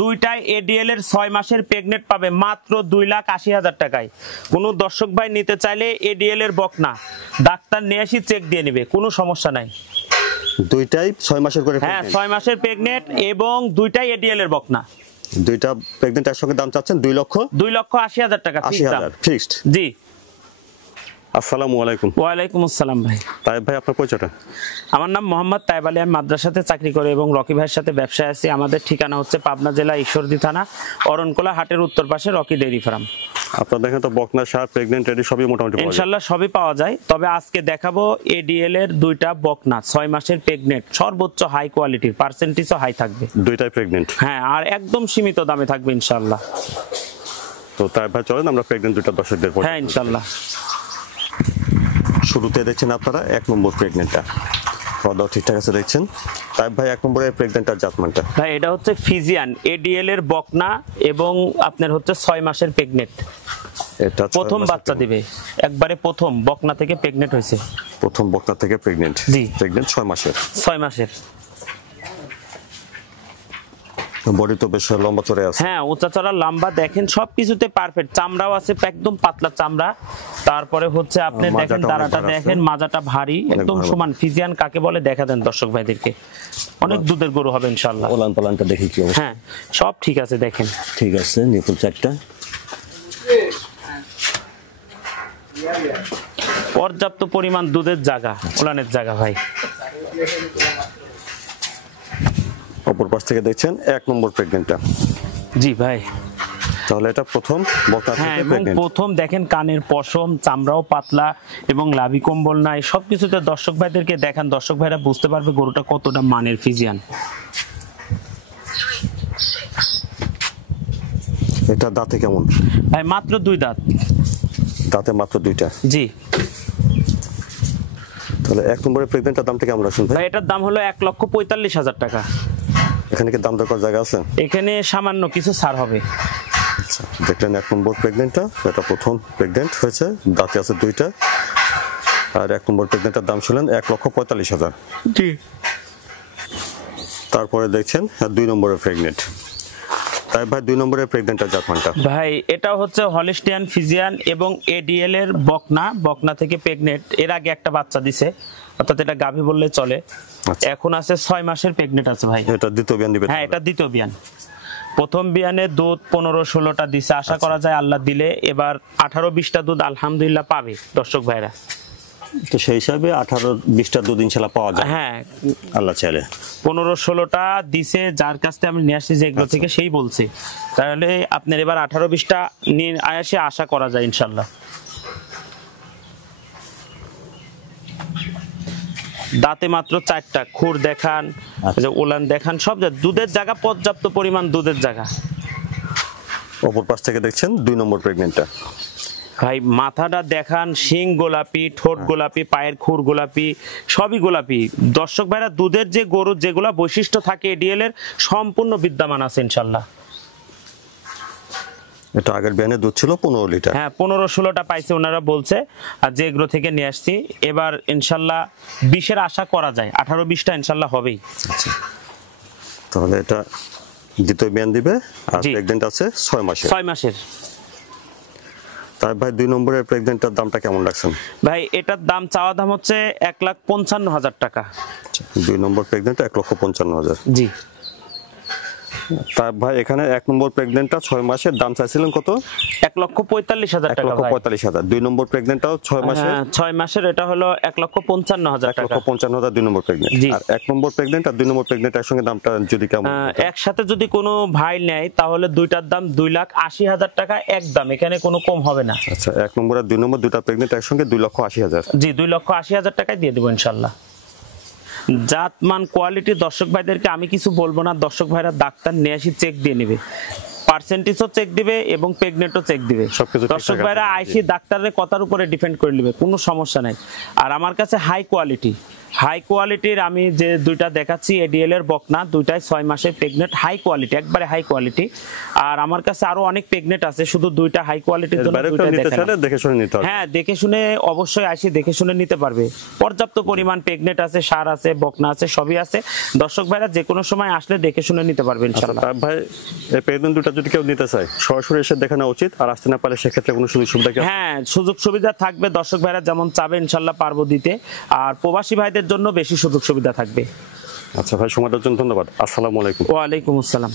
দুইটাই এডিএল এর 6 মাসের প্রেগনেন্ট পাবে মাত্র 2,80,000 টাকায়। কোনো দর্শক ভাই নিতে চাইলে এডিএল এর বকনা ডাক্তার নিয়ে আসি চেক দিয়ে নেবে, কোনো সমস্যা নাই। দুইটাই 6 মাসের করে? হ্যাঁ 6 মাসের প্রেগনেন্ট এবং দুইটাই এডিএল এর বকনা। দুইটা প্রেগনেন্ট এর সঙ্গে দাম চাচ্ছেন 2,80,000 টাকা ফিক্সড। জি। আসসালামু আলাইকুম। ওয়ালাইকুম আসসালাম ভাই। তাইব ভাই আপনার পরিচয়টা? আমার নাম মোহাম্মদ তাইব আলী, আমি মাদ্রাসাতে চাকরি করি এবং রকি ভাইয়ের সাথে ব্যবসায় আছি। আমাদের ঠিকানা হচ্ছে পাবনা জেলা ঈশ্বরদী থানা অরণকোলা হাটের উত্তর পাশে রকি ডেইরি ফার্ম। আপনার দেখেন তো বকনা সার প্রেগনেন্ট রেডি সবই মোটামুটি ইনশাআল্লাহ সবই পাওয়া যায়। তবে আজকে দেখাবো এডিএল এর দুইটা বকনা 6 মাসের প্রেগনেন্ট, সর্বোচ্চ হাই কোয়ালিটির, পার্সেন্টেজও হাই থাকবে। দুইটাই প্রেগনেন্ট? হ্যাঁ, আর একদম সীমিত দামে থাকবে ইনশাআল্লাহ। তো তাই ভাই চলেন আমরা প্রেগনেন্ট দুইটা দর্শকদের পরিচয়। হ্যাঁ ইনশাআল্লাহ। শুরুতে দেখছেন আপনারা 1 নম্বর প্রেগনেন্টটা, খাওয়া ঠিকঠাক আছে দেখছেন। তাই ভাই 1 নম্বরের প্রেগনেন্টটার জাতমানটা? ভাই এটা হচ্ছে ফিজিয়ান এডিএল এর বকনা এবং আপনার হচ্ছে 6 মাসের প্রেগনেন্ট। এটা প্রথম বাচ্চা দিবে, একবারে প্রথম বকনা থেকে প্রেগনেন্ট হয়েছে। প্রথম বকনা থেকে প্রেগনেন্ট? জি। প্রেগনেন্ট 6 মাসের? 6 মাসের। বডি তো বেশ লম্বা চড়ে আছে। হ্যাঁ উঁচা চড়া লম্বা, দেখেন সবকিছুতে পারফেক্ট। চামড়াও আছে একদম পাতলা চামড়া। তারপরে হচ্ছে আপনি দেখেন দাঁড়াটা দেখেন, মাজাটা ভারী, একদম সমান। ফিজিয়ান কাকে বলে দেখা দেন দর্শক ভাইদেরকে। অনেক দুধের গরু হবে ইনশাআল্লাহ। ওলান পালানটা দেখি কি অবস্থা? হ্যাঁ সব ঠিক আছে দেখেন। ঠিক আছে, নিপুল চারটা পর্যাপ্ত পরিমাণ দুধের জায়গা, ওলানের জায়গা ভাই। অপর পাশ থেকে দেখছেন 1 নম্বর প্রেগনেন্টটা? জি ভাই। তাহলে এটা প্রথম বকনা থেকে প্রেগনেন্ট। প্রথম দেখেন কানের পশম, চামড়াও পাতলা এবং লাভি কম্বল নাই। সবকিছুতে দর্শক ভাইদেরকে দেখান, দর্শক ভাইরা বুঝতে পারবে গরুটা কতটা মানের ফিজিয়ান। এটা দাঁতে কেমন ভাই? মাত্র 2 দাঁত। দাঁতে মাত্র 2টা? জি। তাহলে 1 নম্বরের প্রেগনেন্টটার দামটা কেমন রাখছেন ভাই? এটার দাম হলো 1,45,000 টাকা। এখানে কি দাম দর করার জায়গা আছে? এখানে সামান্য কিছু ছাড় হবে। আচ্ছা, দেখলেন 1 নম্বর প্রেগনেন্টটা, এটা প্রথম প্রেগনেন্ট হয়েছে, দাঁতে আছে 2টা। আর 1 নম্বর প্রেগনেন্টটার দাম ছিলেন 1,45,000। জি। তারপরে দেখছেন 2 নম্বরের প্রেগনেন্ট। তাই ভাই 2 নম্বরের প্রেগনেন্টটার জাতমানটা? ভাই এটা হচ্ছে হলিস্টিয়ান ফিজিয়ান এবং এডিএল এর বকনা, বকনা থেকে প্রেগনেন্ট। এর আগে একটা বাচ্চা দিছে, অর্থাৎ এটা গাভী বললে চলে। এখন আছে 6 মাসের প্রেগনেন্ট আছে ভাই। এটা দ্বিতীয় বিয়ান দিবে? হ্যাঁ এটা দ্বিতীয় বিয়ান। প্রথম বিয়ানে দুধ 15-16টা দিছে, আশা করা যায় আল্লাহ দিলে এবার 18-20টা দুধ আলহামদুলিল্লাহ পাবে দর্শক ভাইরা। তো সেই হিসাবে 18-20টা দুধ ইনশাআল্লাহ পাওয়া যায়। হ্যাঁ আল্লাহ চাইলে। 15-16টা দিছে, যার কাছ থেকে আমি নিয়ে আসছি যেগুলো থেকে সেই বলছে। তাহলে আপনার এবার 18-20টা নিয়ে আসে আশা করা যায় ইনশাল্লাহ। দাঁতে মাত্র 4টা, খুর দেখান, ওলান দেখান, সব দুধের জায়গা, পর্যাপ্ত পরিমাণ দুধের জায়গা। অপর পাশ থেকে দেখছেন 2 নম্বর প্রেগনেন্টটা। ভাই মাথাটা দেখান, শিং গোলাপি, ঠোঁট গোলাপি, পায়ের খুর গোলাপি, সবই গোলাপি। দর্শক ভাইরা দুধের যে গরু যেগুলা বৈশিষ্ট্য থাকে এডিএল এর সম্পূর্ণ বিদ্যমান আছে ইনশাল্লাহ। এটা আগের বিয়ানে দুধ ছিল 15 লিটার। হ্যাঁ 15-16টা পাইছে ওনারা বলছে, আর যেগুলো থেকে নিয়ে আসছি এবার ইনশাল্লাহ 20-এর আশা করা যায়, 18-20টা ইনশাল্লাহ হবেই। আচ্ছা, তাহলে এটা দ্বিতীয় বিয়ান দিবে আর প্রেগনেন্ট আছে 6 মাসের? 6 মাসের। তাই ভাই 2 নম্বরের প্রেগনেন্টটার দামটা কেমন রাখছেন? ভাই এটার দাম চাওয়া দাম হচ্ছে 1,55,000 টাকা। 2 নম্বর প্রেগনেন্ট 1,55,000। জি। তাই ভাই এখানে 1 নম্বর প্রেগনেন্টটা 6 মাসের দাম চাইছিলেন কত? 1,45,000 টাকা। 1,45,000। 2 নম্বর প্রেগনেন্টটাও 6 মাসের? 6 মাসের, এটা হলো 1,55,000 টাকা। 1,55,000 2 নম্বর প্রেগনেন্ট। আর 1 নম্বর প্রেগনেন্ট আর 2 নম্বর প্রেগনেন্ট একসঙ্গে দামটা যদি কেমন? একসাথে যদি কোনো ভাই নেয় তাহলে দুইটার দাম 2,80,000 টাকা একদম, এখানে কোনো কম হবে না। আচ্ছা, 1 নম্বর আর 2 নম্বর দুটা প্রেগনেন্ট একসঙ্গে 2,80,000। জি 2,80,000 টাকায় দিয়ে দেবো ইনশাল্লাহ। জাতমান কোয়ালিটি দর্শক ভাইদেরকে আমি কিছু বলবো না, দর্শক ভাইরা ডাক্তার নিয়ে আসি চেক দিয়ে নেবে, পার্সেন্টেজও চেক দিবে এবং প্রেগনেন্টও চেক দিবে। দর্শক ভাইরা আইসি ডাক্তারের কথার উপরে ডিপেন্ড করে নেবে, কোনো সমস্যা নাই। আর আমার কাছে হাই কোয়ালিটি, হাই কোয়ালিটির আমি যে দুইটা দেখাচ্ছি এডিএল এর বকনা, দুইটাই 6 মাসের প্রেগনেন্ট, হাই কোয়ালিটি, একবারে হাই কোয়ালিটি। আর আমার কাছে আরো অনেক প্রেগনেন্ট আছে, শুধু দুইটা হাই কোয়ালিটির জন্য দুইটা দেখালাম। দেখে শুনে নিতে হবে। হ্যাঁ, দেখে শুনে অবশ্যই আসি, দেখে শুনে নিতে পারবে। পর্যাপ্ত পরিমাণ প্রেগনেন্ট আছে, সার আছে, বকনা আছে, সবই আছে। দর্শক ভাইরা যে কোনো সময় আসলে দেখে শুনে নিতে পারবে ইনশাআল্লাহ। তার ভাই এই প্রেগনেন্ট দুটো যদি কেউ নিতে চায় সরাসরি এসে দেখানো উচিত, আর আসতে না পারলে সেক্ষেত্রে কোনো সুযোগ সুবিধা কি? হ্যাঁ, সুযোগ সুবিধা থাকবে, দর্শক ভাইরা যেমন চাবে ইনশাআল্লাহ পারবো দিতে। আর প্রবাসী ভাইদের জন্য বেশি সুযোগ সুবিধা থাকবে। আচ্ছা ভাই, সময় দেওয়ার জন্য ধন্যবাদ। আসসালামু আলাইকুম। ওয়ালাইকুম আসসালাম।